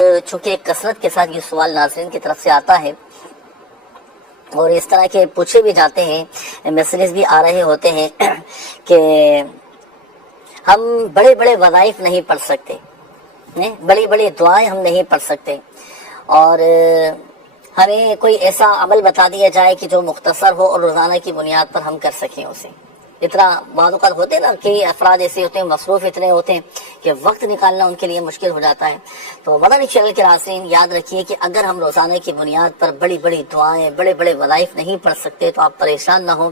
چونکہ کثرت کے ساتھ یہ سوال ناظرین کی طرف سے آتا ہے اور اس طرح کے پوچھے بھی جاتے ہیں، میسیجز بھی آ رہے ہوتے ہیں کہ ہم بڑے بڑے وظائف نہیں پڑھ سکتے، بڑی بڑی دعائیں ہم نہیں پڑھ سکتے، اور ہمیں کوئی ایسا عمل بتا دیا جائے کہ جو مختصر ہو اور روزانہ کی بنیاد پر ہم کر سکیں اسے۔ اتنا بعض اوقات ہوتے نا کہ افراد ایسے ہوتے ہیں، مصروف اتنے ہوتے ہیں کہ وقت نکالنا ان کے لیے مشکل ہو جاتا ہے۔ تو مدنی چینل کے ناظرین یاد رکھیے کہ اگر ہم روزانہ کی بنیاد پر بڑی بڑی دعائیں، بڑے بڑے وظائف نہیں پڑھ سکتے تو آپ پریشان نہ ہوں۔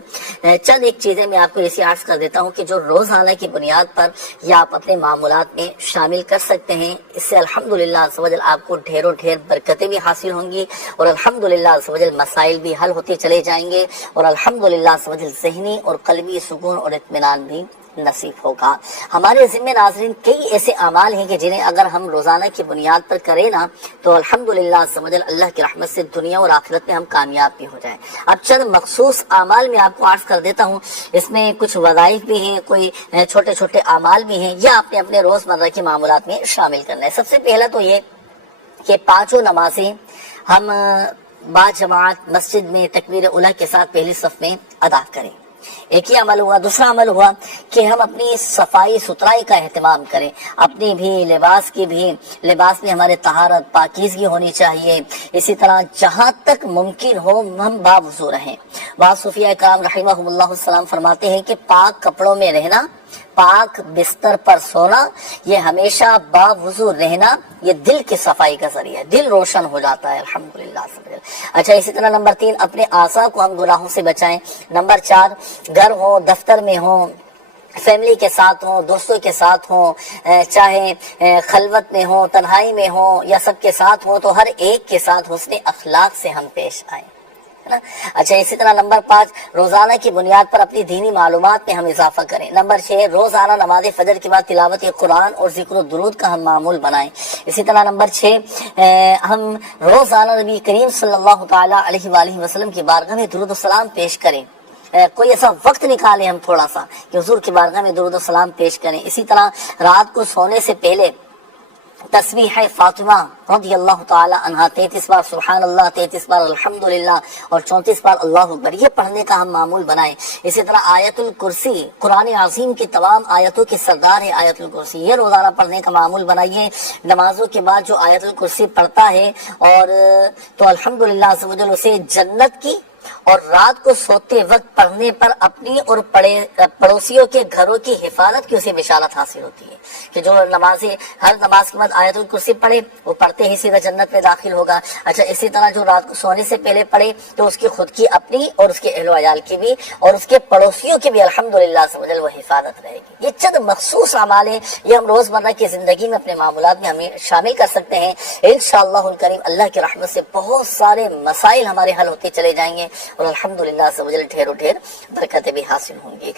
چند ایک چیزیں میں آپ کو ایسی عرض کر دیتا ہوں کہ جو روزانہ کی بنیاد پر یا آپ اپنے معمولات میں شامل کر سکتے ہیں، اس سے الحمدللہ عز و جل آپ کو ڈھیروں ڈھیر برکتیں بھی حاصل ہوں گی، اور الحمدللہ عز و جل مسائل بھی حل ہوتے چلے جائیں گے، اور الحمدللہ عز و جل ذہنی اور قلبی سکون اور اطمینان بھی نصیب ہوگا۔ ہمارے ذمہ ناظرین کئی ایسے اعمال ہیں کہ جنہیں اگر ہم روزانہ کی بنیاد پر کریں نا تو الحمدللہ عز و جل اللہ کی رحمت سے دنیا اور آخرت میں ہم کامیاب بھی ہو جائیں۔ اب چند مخصوص اعمال میں آپ کو عرض کر دیتا ہوں، اس میں کچھ وظائف بھی ہیں، کوئی چھوٹے چھوٹے اعمال بھی ہیں، یا آپ نے اپنے روزمرہ کی معمولات میں شامل کرنا ہے۔ سب سے پہلا تو یہ کہ پانچوں نمازیں ہم با جماعت مسجد میں تکبیر اولیٰ کے ساتھ پہلی صف میں ادا کریں، ایک ہی عمل ہوا۔ دوسرا عمل ہوا کہ ہم اپنی صفائی ستھرائی کا اہتمام کریں، اپنی بھی لباس میں ہمارے طہارت پاکیزگی ہونی چاہیے۔ اسی طرح جہاں تک ممکن ہو ہم باوضو رہیں۔ بعض صوفیاء کرام رحمہم اللہ السلام فرماتے ہیں کہ پاک کپڑوں میں رہنا، پاک بستر پر سونا، یہ ہمیشہ باوضو رہنا، یہ دل کی صفائی کا ذریعہ ہے، دل روشن ہو جاتا ہے الحمدللہ۔ اچھا، اسی طرح نمبر 3 اپنے اعضاء کو ہم گناہوں سے بچائیں۔ نمبر 4 گھر ہو، دفتر میں ہو، فیملی کے ساتھ ہوں، دوستوں کے ساتھ ہوں، چاہے خلوت میں ہوں، تنہائی میں ہوں یا سب کے ساتھ ہوں، تو ہر ایک کے ساتھ حسن اخلاق سے ہم پیش آئیں۔ اچھا، اسی طرح نمبر 5 روزانہ کی بنیاد پر اپنی دینی معلومات میں ہم اضافہ کریں۔ نمبر 6 روزانہ نماز فجر کے بعد تلاوت قرآن اور ذکر و درود کا ہم معمول بنائیں۔ اسی طرح نمبر 6 ہم روزانہ نبی کریم صلی اللہ تعالی علیہ وآلہ وسلم کی بارگاہ میں درود و سلام پیش کریں۔ کوئی ایسا وقت نکالیں ہم تھوڑا سا کہ حضور کی بارگاہ میں درود و سلام پیش کریں۔ اسی طرح رات کو سونے سے پہلے تسبیح فاطمہ رضی اللہ تعالی عنہ 33 بار سبحان اللہ، 33 بار الحمدللہ اور 34 بار اللہ اکبر، یہ پڑھنے کا ہم معمول بنائیں۔ اسی طرح آیت الکرسی، قرآن عظیم کی تمام آیتوں کی سردار ہے آیت الکرسی، یہ روزانہ پڑھنے کا معمول بنائیے۔ نمازوں کے بعد جو آیت الکرسی پڑھتا ہے اور تو الحمدللہ عز و جل اسے جنت کی اور رات کو سوتے وقت پڑھنے پر اپنی اور پڑوسیوں کے گھروں کی حفاظت کی اسے بشارت حاصل ہوتی ہے کہ جو ہر نماز کے بعد آیت الکرسی پڑھے وہ پڑھتے ہی سیدھا جنت میں داخل ہوگا۔ اچھا، اسی طرح جو رات کو سونے سے پہلے پڑھے تو اس کی خود کی اپنی اور اس کے اہل و عیال کی بھی اور اس کے پڑوسیوں کی بھی الحمدللہ سے وہ حفاظت رہے گی۔ یہ چند مخصوص اعمال ہیں، یہ ہم روزمرہ کی زندگی میں اپنے معمولات میں ہمیں شامل کر سکتے ہیں۔ انشاءاللہ الکریم اللہ کی رحمت سے بہت سارے مسائل ہمارے حل ہوتے چلے جائیں گے اور الحمدللہ سے ڈھیر و ڈھیر برکتیں بھی حاصل ہوں گی۔